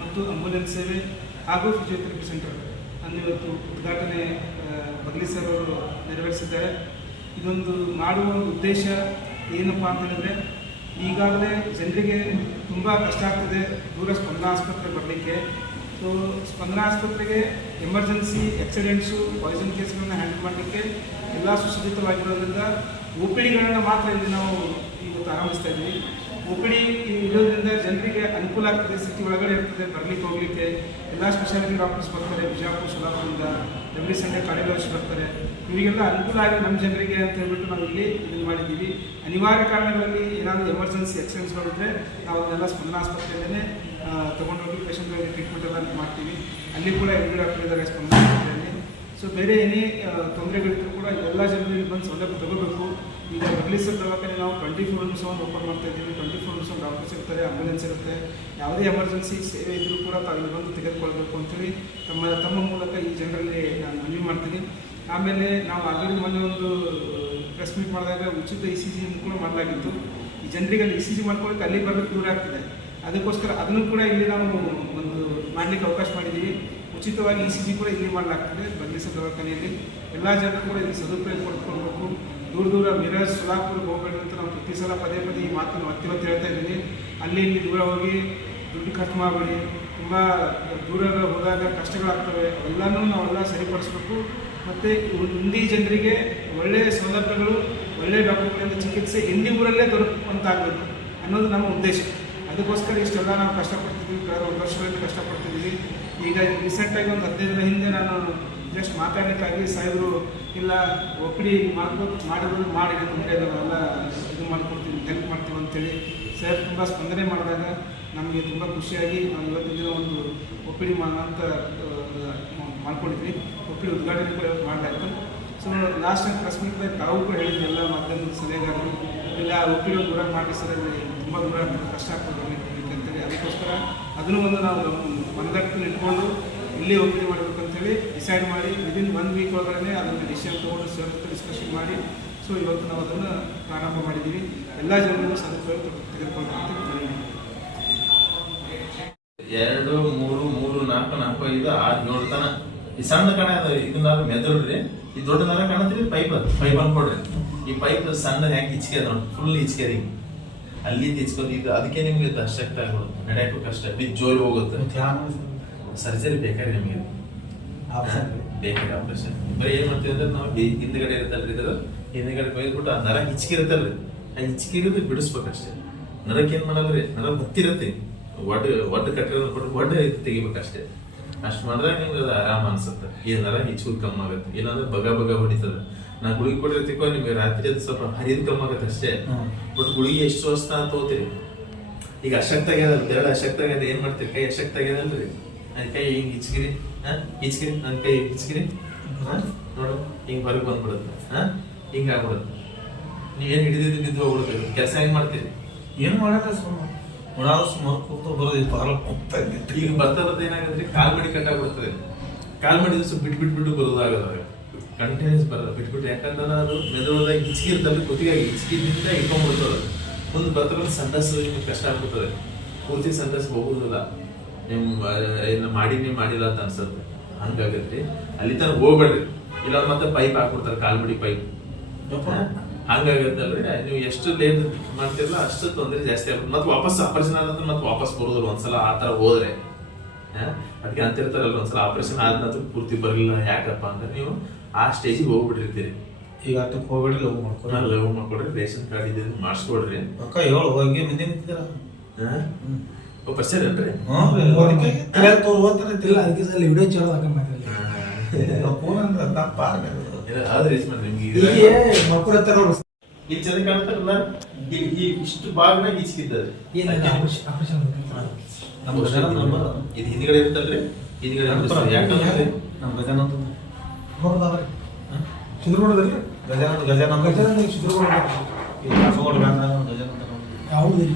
ಮತ್ತು ಆಂಬುಲೆನ್ಸ್ ಸೇವೆ ಹಾಗೂ ಫಿಸಿಯೋಥೆರಪಿ ಸೆಂಟರ್. ಅನ್ನು ಇವತ್ತು ಉದ್ಘಾಟನೆ ಬಗ್ಲಿ ಸರ್ ಅವರು ನೆರವೇರಿಸಿದ್ದಾರೆ. ಇದೊಂದು ಮಾಡುವ ಉದ್ದೇಶ ಏನಪ್ಪ ಅಂತ ಹೇಳಿದ್ರೆ, ಈಗಾಗಲೇ ಜನರಿಗೆ ತುಂಬ ಕಷ್ಟ ಆಗ್ತದೆ ದೂರ ಸ್ಪಂದನಾ ಆಸ್ಪತ್ರೆ ಬರಲಿಕ್ಕೆ. ಸೊ ಸ್ಪಂದನ ಆಸ್ಪತ್ರೆಗೆ ಎಮರ್ಜೆನ್ಸಿ ಆಕ್ಸಿಡೆಂಟ್ಸು ಪಾಯ್ಸನ್ ಕೇಸ್ಗಳನ್ನ ಹ್ಯಾಂಡಲ್ ಮಾಡಲಿಕ್ಕೆ ಎಲ್ಲ ಸುಸಜ್ಜಿತವಾಗಿರೋದ್ರಿಂದ ಒ ಪಿ ಡಿಗಳನ್ನು ಮಾತ್ರ ಇಲ್ಲಿ ನಾವು ಇವತ್ತು ಆರಂಭಿಸ್ತಾ ಇದ್ದೀವಿ. ಒ ಪಿ ಡಿ ಇರೋದ್ರಿಂದ ಜನರಿಗೆ ಅನುಕೂಲ ಆಗ್ತದೆ ಸಿಟಿ ಒಳಗಡೆ ಇರ್ತದೆ ಬರ್ಲಿಕ್ಕೆ ಹೋಗ್ಲಿಕ್ಕೆ. ಎಲ್ಲ ಸ್ಪೆಷಾಲಿಟಿ ಡಾಕ್ಟರ್ಸ್ ಬರ್ತಾರೆ, ಬಿಜಾಪುರ, ಸೋಲಾಪುರದಿಂದ ಎವ್ರಿ ಸಂಡೆ ಕಾರ್ಡಿಯಾಲಜಿಸ್ಟ್ ಬರ್ತಾರೆ. ಇವರಿಗೆಲ್ಲ ಅನುಕೂಲ ಆಗಿ ನಮ್ಮ ಜನರಿಗೆ ಅಂತ ಹೇಳ್ಬಿಟ್ಟು ನಾವು ಇಲ್ಲಿ ಇದನ್ನು ಮಾಡಿದ್ದೀವಿ. ಅನಿವಾರ್ಯ ಕಾರಣಗಳಲ್ಲಿ ಏನಾದರೂ ಎಮರ್ಜೆನ್ಸಿ ಆಕ್ಸಿಡೆಂಟ್ಸ್ಗಳಿದ್ರೆ ನಾವು ಅದನ್ನೆಲ್ಲ ಸ್ಪಂದನ ಆಸ್ಪತ್ರೆಯಲ್ಲೇ ತೊಗೊಂಡೋಗಿ ಪೇಷಂಟ್ಗಳಿಗೆ ಟ್ರೀಟ್ಮೆಂಟ್ ಎಲ್ಲ ಮಾಡ್ತೀವಿ. ಅಲ್ಲಿ ಕೂಡ ಎವ್ರಿ ಡಾಕ್ಟರ್ ಇದ್ದಾರೆ ಸ್ಪಂದನ ಸೊ ಬೇರೆ ಏನೇ ತೊಂದರೆಗಳಿದ್ರು ಕೂಡ ಎಲ್ಲ ಜನರು ಇಲ್ಲಿ ಬಂದು ಸೌಲಭ್ಯ ತಗೋಬೇಕು ಈಗ ಬಗ್ಲಿಸರ್ ದವಾಖಾನೆ ನಾವು twenty four into seven open ಮಾಡ್ತಾ ಇದ್ದೀವಿ. Twenty four into seven doctors ಇರ್ತಾರೆ ಆಂಬುಲೆನ್ಸ್ ಇರುತ್ತೆ. ಯಾವುದೇ ಎಮರ್ಜೆನ್ಸಿ ಸೇವೆ ಇದ್ದರೂ ಕೂಡ ತಾವು ಬಂದು ತೆಗೆದುಕೊಳ್ಬೇಕು ಅಂತೇಳಿ ತಮ್ಮ ತಮ್ಮ ಮೂಲಕ ಈ ಜನರಲ್ಲಿ ನಾನು ಮನವಿ ಮಾಡ್ತೀನಿ. ಆಮೇಲೆ ನಾವು ಆಲ್ರೆಡಿ ಮೊನ್ನೆ ಒಂದು ಪ್ರೆಸ್ ಮೀಟ್ ಮಾಡಿದಾಗ ಉಚಿತ ಇ ಸಿ ಜಿ ಕೂಡ ಮಾಡಲಾಗಿತ್ತು. ಈ ಜನರಿಗೆ ಅಲ್ಲಿ ಇ ಸಿ ಜಿ ಮಾಡ್ಕೊಳ್ಳೋಕೆ ಅಲ್ಲಿ ಬರಬೇಕು ದೂರ ಆಗ್ತದೆ. ಅದಕ್ಕೋಸ್ಕರ ಅದನ್ನು ಕೂಡ ಇಲ್ಲಿ ನಾವು ಒಂದು, ಮಾಡಲಿಕ್ಕೆ ಅವಕಾಶ ಮಾಡಿದ್ದೀವಿ. ಉಚಿತವಾಗಿ ಇ ಸಿ ಜಿ ಕೂಡ ಇಲ್ಲಿ ಮಾಡಲಾಗ್ತದೆ. ಬಂದಿಸ ದವಾಖಾನೆಯಲ್ಲಿ ಎಲ್ಲ ಜನರು ಕೂಡ ಇಲ್ಲಿ ಸದುಪಯೋಗ ಪಡ್ಕೊಳ್ಬೇಕು. ದೂರ ದೂರ ಮಿರಜ್ ಸುಲಾಪುರ ಹೋಗಬೇಡಿ ಅಂತ ನಾವು ಪ್ರತಿ ಸಲ ಪದೇ ಪದೇ ಈ ಮಾತನ್ನು ಒತ್ತಿ ಒತ್ತಿ ಹೇಳ್ತಾ ಇದ್ದೀನಿ. ಅಲ್ಲಿ ಇಲ್ಲಿ ದೂರ ಹೋಗಿ ದುಡ್ಡು ಖರ್ಚು ಮಾಡಬೇಡಿ. ತುಂಬ ದೂರ ಹೋದಾಗ ಕಷ್ಟಗಳಾಗ್ತವೆ. ಎಲ್ಲನೂ ನಾವೆಲ್ಲ ಸರಿಪಡಿಸ್ಬೇಕು. ಮತ್ತು ಹಿಂದಿ ಜನರಿಗೆ ಒಳ್ಳೆಯ ಸೌಲಭ್ಯಗಳು ಒಳ್ಳೆಯ ಡಾಕ್ಟರ್ಗಳಿಂದ ಚಿಕಿತ್ಸೆ ಹಿಂದಿ ಊರಲ್ಲೇ ದೊರಕುವಂತಾಗಬೇಕು ಅನ್ನೋದು ನಮ್ಮ ಉದ್ದೇಶ. ಅದಕ್ಕೋಸ್ಕರ ಇಷ್ಟೆಲ್ಲ ನಾವು ಕಷ್ಟಪಡ್ತಿದ್ವಿ, ಕಳೆದ ಒಂದು ವರ್ಷಗಳಲ್ಲಿ ಕಷ್ಟಪಡ್ತಿದ್ವಿ. ಈಗ ರೀಸೆಂಟಾಗಿ ಒಂದು ಹದಿನೈದು ದಿನ ಹಿಂದೆ ನಾನು ಜಸ್ಟ್ ಮಾತಾಡಲಿಕ್ಕಾಗಿ ಸಾಹೇಬರು, ಇಲ್ಲ ಒ ಪಿ ಡಿ ಮಾಡ್ಬೋದು ಮಾಡಿದ್ರು, ಮಾಡಿ ಮುಂದೆ ನಾವೆಲ್ಲ ಇದು ಮಾಡ್ಕೊಡ್ತೀವಿ ಹೆಲ್ಪ್ ಮಾಡ್ತೀವಿ ಅಂತೇಳಿ ಸರ್ ತುಂಬ ಸ್ಪಂದನೆ ಮಾಡಿದಾಗ ನಮಗೆ ತುಂಬ ಖುಷಿಯಾಗಿ ನಾವು ಇವತ್ತಿನ ದಿನ ಒಂದು ಒ ಪಿ ಡಿ ಮಾಡೋಣ ಅಂತ ಮಾಡ್ಕೊಂಡಿದ್ವಿ. ಒ ಪಿ ಡಿ ಉದ್ಘಾಟನೆ ಕೂಡ ಮಾಡಲಾಯಿತು. ಸೊ ಲಾಸ್ಟ್ ಟೈಮ್ ಪ್ರೆಸ್ ಮೀಟ್ದಾಗ ತಾವು ಕೂಡ ಹೇಳಿದ್ವಿ ಎಲ್ಲ ಮಾಧ್ಯಮದ ಸಲಹೆಗಾರರು, ಇಲ್ಲ ಒ ಪಿ ಡಿ ಒಂದು ದೂರ ಮಾಡಿ ಸರ್ ತುಂಬ ದೂರ ಕಷ್ಟ ಆಗ್ತದೆ ಅಂತೇಳಿ ಅದಕ್ಕೋಸ್ಕರ ಅದನ್ನು ಒಂದು ನಾವು ಮನದಟ್ಟು ಇಟ್ಕೊಂಡು ಇಲ್ಲಿ ಒಪ್ಪಿಗೆ ಮಾಡಬೇಕಂತೇಳಿ ಡಿಸೈಡ್ ಮಾಡಿ ವಿದಿನ್ ಒನ್ ವೀಕ್ ಒಳಗಡೆ ಅದನ್ನು ಡಿಸಿಷನ್ ತೊಗೊಂಡು ಸರ್ ಡಿಸ್ಕಷನ್ ಮಾಡಿ. ಸೊ ಇವತ್ತು ನಾವು ಅದನ್ನು ಪ್ರಾರಂಭ ಮಾಡಿದ್ದೀವಿ. ಎಲ್ಲ ಜನರಿಗೂ ಸದುಪಯೋಗ ತೆಗೆದುಕೊಂಡು ಎರಡು, ಮೂರು ಮೂರು, ನಾಲ್ಕು ನಾಲ್ಕು, ಐದು, ಆರು, ಏಳು ತನ. ಈ ಸಣ್ಣ ಕಣ ಅದ, ಇದನ್ನ ಮೆದಳ್ರಿ ಈ ದೊಡ್ಡ ನರ ಕಾಣತ್ರಿ ಪೈಪ್ ಪೈಪ್ ಅನ್ಕೊಡ್ರಿ ಈ ಪೈಪ್ ಸಣ್ಣ ಹೆಂಗ್ ಇಚ್ಕೆ ಅದ ಫುಲ್ ಇಚ್ಕೆ ರೀ ಅಲ್ಲಿಂದ ಇಚ್ಕೋದು ಇದು ಅದಕ್ಕೆ ನಿಮ್ಗೆ ದರ್ಶಕ್ತ ಆಗೋದು ನಡೆಯಕ್ಕೂ ಕಷ್ಟ ಬಿದ್ದು ಜೋರು ಹೋಗುತ್ತೆ. ಸರ್ಜರಿ ಬೇಕಾಗಿ ನಿಮಗೆ. ಬೇಕಾದ್ರೆ ಆಪರೇಷನ್ ಬರೀ ಏನ್ ಮಾಡ್ತೀವಿ ಅಂದ್ರೆ ನಾವು ಹಿಂದ್ಗಡೆ ಇರುತ್ತಲ್ರಿ ಇದ್ರ ಹಿಂದ್ಗಡೆ ಬೈದ್ಬಿಟ್ಟು ಆ ನರ ಹಿಚ್ಕಿರುತ್ತಲ್ರಿ. ಆ ಹಿಚ್ಕಿರೋದು ಬಿಡಿಸ್ಬೇಕಷ್ಟೇ. ನರಕ್ಕೆ ಏನ್ ಮಾಡಲ್ರಿ? ನರ ಗೊತ್ತಿರತ್ತೆ ಒಡ್ ಒಡ್ ಕಟ್ಟಿರೋದು ಕೊಟ್ಟು ಒಡ್ ಇದು ತೆಗಿಬೇಕಷ್ಟೇ. ಅಷ್ಟು ಮಾಡಿದ್ರೆ ನಿಮ್ಗೆ ಅದು ಆರಾಮ ಅನ್ಸುತ್ತೆ. ಈ ನರ ಕಮ್ಮಿ ಆಗುತ್ತೆ. ಇಲ್ಲಾಂದ್ರೆ ಬಗ ಬಗ ಹೊಡಿತದ. ನಾ ಗುಳಿಗೆ ಕೊಡಿರ್ತಿಕೋ ನಿಮಗೆ ರಾತ್ರಿ ಅದು ಸ್ವಲ್ಪ ಹರಿದ್ ಕಮ್ಮಿ ಆಗುತ್ತೆ ಅಷ್ಟೇ. ಬಟ್ ಗುಳಿಗೆ ಎಷ್ಟು ವರ್ಷ ತಗೋತೀರಿ ಈಗ ಅಶಕ್ತ ಆಗ್ಯದ ಎರಡು ಅಶಕ್ತ ಆಗ್ಯದ ಏನ್ ಮಾಡ್ತೀರಿ? ಕೈ ಅಶಕ್ತ ಆಗ್ಯದಲ್ರಿ ನನ್ ಕೈ ಹಿಂಗ್ ಇಚ್ಕಿರಿ ಹಾ? ಇಚ್ಕಿರಿ ನನ್ ಕೈ ಇಚ್ಕಿರಿ ಹಾ? ನೋಡು ಹಿಂಗ್ ಹೊರಗೆ ಬಂದ್ಬಿಡುತ್ತೆ. ಹಾ? ಹಿಂಗ ಆಗ್ಬಿಡುತ್ತೆ. ನೀವೇನ್ ಹಿಡಿದಿದ್ದು ಬಿದ್ದು ಹೋಗ್ಬಿಡ್ತೀರಿ ಕೆಲಸ ಹೆಂಗ್ ಮಾಡ್ತೀರಿ? ಏನ್ ಮಾಡಲ್ಲ ಸುಮ್ಮನೆ ಉಣಾದು ಸುಮಾರು ಕೂತು ಬರೋದು ಹೋಗ್ತಾ ಇದ್ದಿತ್ತು ಈಗ ಬರ್ತಾ ಏನಾಗುತ್ತೆ ಕಾಲ್ ಮಡಿ ಕಟ್ಟಾಗ್ಬಿಡ್ತದೆ ಕಾಲ್ ಮಡಿ ಸ್ವಲ್ಪ ಬಿಟ್ಟು ಬಿಟ್ಟು ಬಿಟ್ಟು ಬರೋದಾಗದ ಕಂಟಿನ್ಯೂಸ್ ಬರಲ್ಲ. ಬಿಟ್ಬಿಟ್ಟು ಯಾಕಂದ್ರೆ ಅದು ಮೆದುಳದಾಗ ಹಿಚ್ಕಿರ್ತಲ್ಲ ಕುತ್ತಿಗಾಗಿ ಹಿಚ್ಕಿದ್ದಿಂದ ಇಟ್ಕೊಂಡ್ಬಿಡ್ತದೆ ಮುಂದೆ ಬರ್ತಾ ಸಂತಸ ನಿಮ್ಗೆ ಕಷ್ಟ ಆಗ್ಬಿಡ್ತದೆ. ಪೂರ್ತಿ ಸಂಡಸ್ ಹೋಗುದಿಲ್ಲ. ನಿಮ್ ಏನು ಮಾಡಿನಿ ಮಾಡಿಲ್ಲ ಅಂತ ಅನ್ಸುತ್ತೆ. ಹಂಗಾಗತ್ತೆ. ಅಲ್ಲಿ ತನಕ ಹೋಗ್ಬೇಡ್ರಿ. ಇಲ್ಲ ಮತ್ತೆ ಪೈಪ್ ಹಾಕ್ಬಿಡ್ತಾರೆ ಕಾಲ್ಮಡಿ ಪೈಪ್. ಹಂಗಾಗತ್ತಲ್ರಿ ನೀವು ಎಷ್ಟು ಲೇಟ್ ಮಾಡ್ತಿರಲ್ಲ ಅಷ್ಟು ತೊಂದರೆ ಜಾಸ್ತಿ ಆಗುತ್ತೆ ಮತ್ತೆ ವಾಪಸ್ ಆಪರೇಷನ್ ಆದ್ರೆ ಮತ್ತೆ ವಾಪಸ್ ಬರೋದಿಲ್ಲ. ಒಂದ್ಸಲ ಆ ತರ ಹೋದ್ರೆ. ಅದಕ್ಕೆ ಅಂತಿರ್ತಾರಲ್ಲ ಒಂದ್ಸಲ ಆಪರೇಷನ್ ಆದ ನಂತರ ಪೂರ್ತಿ ಬರಲಿಲ್ಲ ಯಾಕಪ್ಪ ಅಂದ್ರೆ ನೀವು ಆ ಸ್ಟೇಜಿಗೆ ಹೋಗ್ಬಿಟ್ಟಿರ್ತೀರಿ. ಈಗ ಅದಕ್ಕೆ ಹೋಗ್ಬೇಡಿ ಲವ್ ಮಾಡ್ಕೊಡ್ರಿ. ಲವ್ ಮಾಡ್ಕೊಡ್ರಿ ರೇಷನ್ ಕಾರ್ಡ್ ಇದೆ ಮಾಡಿಸ್ಕೊಡ್ರಿ ಅಕ್ಕ ಹೇಳು ಹಂಗೆ ಮಂದಿ ಓ ಪರಿಸರ ಏನ್ರಿ ಇಲ್ಲ ಅದಕ್ಕೆ ಸಲ ವಿಡಿಯೋ ಚಲೋ ಫೋನ್ ಅಂದ್ರೆ ತಪ್ಪ ಆದ್ರೆ ಮಕ್ಕಳ ಹತ್ರ ಇಲ್ಲಿ ಚೆನ್ನಾಗಿ ಕಾಣ್ತಾರಲ್ಲ ಈ ಈ ಇಷ್ಟು ಭಾಗನಾಗ ಈಚಿಕಿದ್ದಾರೆ ಏನಿಲ್ಲ ಆಪರೇಷನ್ ಆಪರೇಷನ್ ನಮ್ಮ ಗಜಾನಂದ ನಂಬರ್ ಇದು ಹಿಂದ್ಗಡೆ. ಯಾಕಂದ್ರೆ ನಮ್ಮ ಗಜಾನಂದ ಗಜಾನಂದ ಗಜಾನಂದ ಗಜಾನಂದ ಚಿತ್ರಗೊಂಡ ಈ ಕಾಸರಗೋಡು ಬ್ಯಾಂಕ್ ಗಜಾನಂದ ಯಾವುದಿಲ್ಲ.